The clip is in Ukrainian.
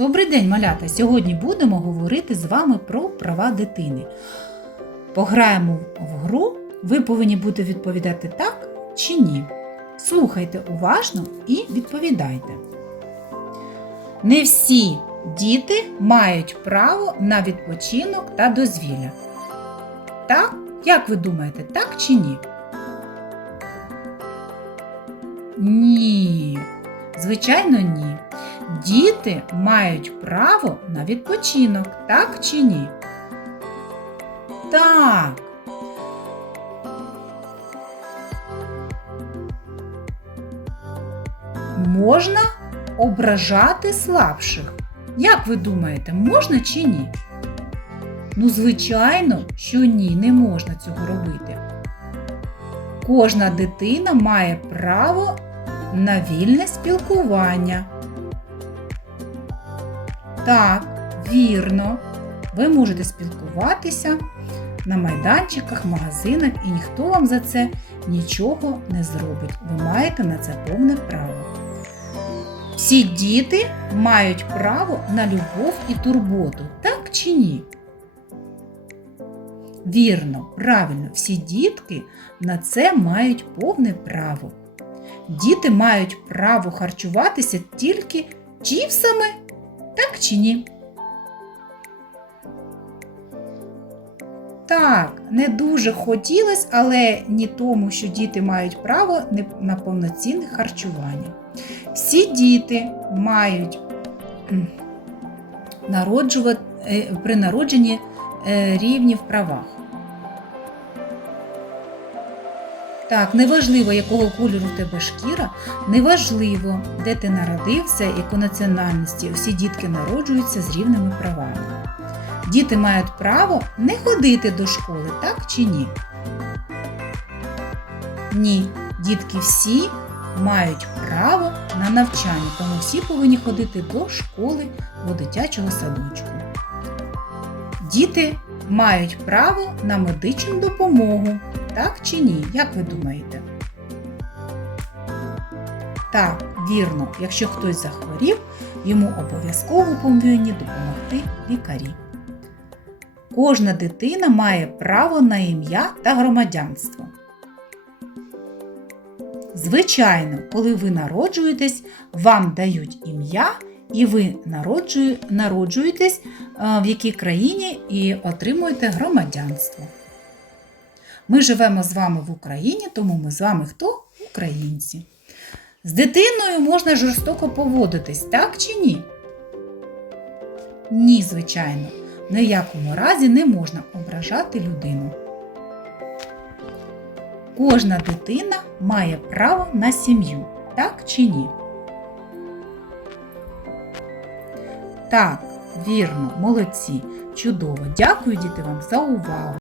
Добрий день, малята! Сьогодні будемо говорити з вами про права дитини. Пограємо в гру, ви повинні будете відповідати так чи ні. Слухайте уважно і відповідайте. Не всі діти мають право на відпочинок та дозвілля. Так? Як ви думаєте, так чи ні? Ні. Звичайно, ні. Діти мають право на відпочинок, так чи ні? Так. Можна ображати слабших. Як ви думаєте, можна чи ні? Ну, звичайно, що ні, не можна цього робити. Кожна дитина має право на вільне спілкування. Так, вірно. Ви можете спілкуватися на майданчиках, магазинах, і ніхто вам за це нічого не зробить. Ви маєте на це повне право. Всі діти мають право на любов і турботу, так чи ні? Вірно, правильно, всі дітки на це мають повне право. Діти мають право харчуватися тільки чіпсами, так чи ні? Так, не дуже хотілося, але ні тому, що діти мають право на повноцінне харчування. Всі діти мають народжувати, е, при народженні е, рівні в правах. Так, неважливо, якого кольору в тебе шкіра, неважливо, де ти народився, яку національності, всі дітки народжуються з рівними правами. Діти мають право не ходити до школи, так чи ні? Ні, дітки всі мають право на навчання, тому всі повинні ходити до школи або дитячого садочку. Діти мають право на медичну допомогу, так чи ні? Як ви думаєте? Так, вірно, якщо хтось захворів, йому обов'язково повинні допомогти лікарі. Кожна дитина має право на ім'я та громадянство. Звичайно, коли ви народжуєтесь, вам дають ім'я, і ви народжуєтесь е, в якій країні і отримуєте громадянство. Ми живемо з вами в Україні, тому ми з вами хто? Українці. З дитиною можна жорстоко поводитись, так чи ні? Ні, звичайно. В ніякому разі не можна ображати людину. Кожна дитина має право на сім'ю, так чи ні? Так, вірно, молодці, чудово. Дякую, діти, вам за увагу.